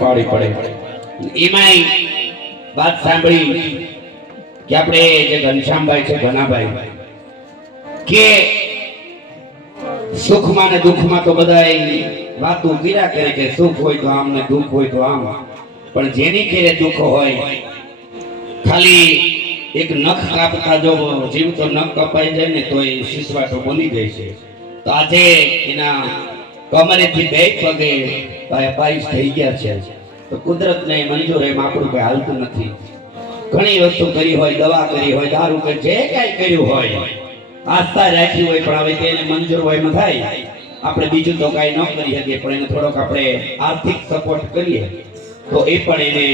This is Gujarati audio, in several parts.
પાડી પડે એમાંય વાત સાંભળી કે આપણે જે ઘનશ્યામભાઈ છે ઘનાભાઈ કે સુખમાં ને દુઃખમાં તો બધાય વાતો કર્યા કરે કે સુખ હોય તો આમ ને દુઃખ હોય તો આમ, પણ જેની ઘેરે દુઃખ હોય ખાલી એક નખ કાપતા જો જીવતો નખ કપાઈ જાય ને તો એ શીશવાટો બની જાય છે. તો આજે એના કમરેથી બે પગે પાઈસ થઈ ગયા છે. તો કુદરતને મંજૂર એમ આપણું કઈ હાલતું નથી. ઘણી વસ્તુ કરી હોય, દવા કરી હોય, દારૂ કે જે કાંઈ કર્યું હોય, આસ્થા રાખી હોય, પણ હવે તેને મંજૂર હોય એમ થાય આપણે બીજું તો કાંઈ ન કરી શકીએ, પણ એને થોડોક આપણે આર્થિક સપોર્ટ કરીએ તો એ પણ એને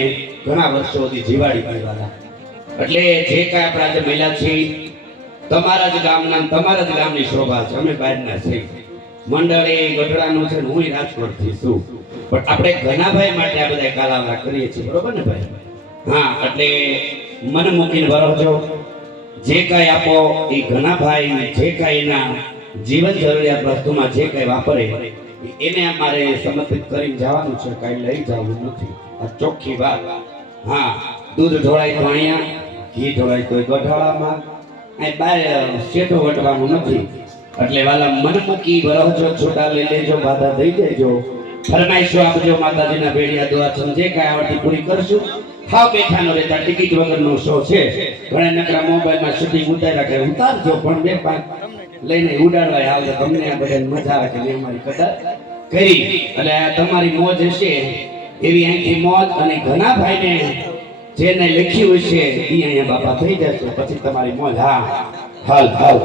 ઘણા વર્ષો સુધી જીવાડી દેવાના. એટલે જે કાંઈ આપણા જે મહિલા છે તમારા જ ગામના, તમારા જ ગામની શોભા છે. અમે બહારના છીએ, મંડળ એ ગઢડાનું છે ને હું રાજકોટથી છું, પણ આપણે ઘનાભાઈ માટે આ બધા કાલાવડા કરીએ છીએ, બરોબર ને ભાઈ? હા, એટલે મન મૂકીને વરજો. જે કાંઈ આપો એ ઘનાભાઈ જે કાંઈ એના જીવન જરૂરિયાત વસ્તુમાં જે કાંઈ વાપરે એને અમારે સમર્પિત કરીને જવાનું છે, કાંઈ લઈ જવું નથી. આ ચોખ્ખી વાત. હા, દૂધ ઢોળાય તો અહીંયા, ઘી ઢોળાય તો ગઢાળામાં, અહીં બહાર શેઠો વટવાનું નથી. એટલે વાલા મન મૂકી વરજો, છોટા લઈ લેજો, બાધા દઈ દેજો, ફરમાઈશો આપજો, માતાજીના બેડિયા દુઆ સમજે કાંઈ આવડતી પૂરી કરશું. હાવ બેઠાનો રહેતા ટિકિટ વગરનો શો છે. ઘણા નકરા મોબાઈલમાં શૂટિંગ ઉતાર્યા કે ઉતારજો, પણ બે પાંચ લઈને ઉડાડવા આવે તમને આ બધાને મજા આવે કે મેં અમારી કદર કરી. એટલે આ તમારી મોજ હશે એવી અહીંથી મોજ. અને ઘણા ભાઈને જેને લખ્યું હશે એ અહીંયા બાપા થઈ જશે, પછી તમારી મોજ. હા, હાલ હાલ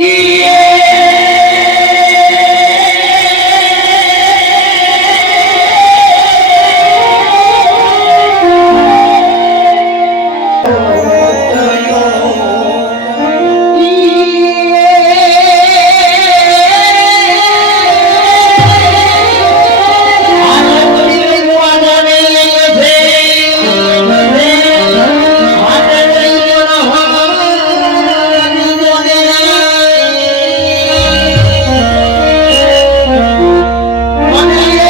Yeah.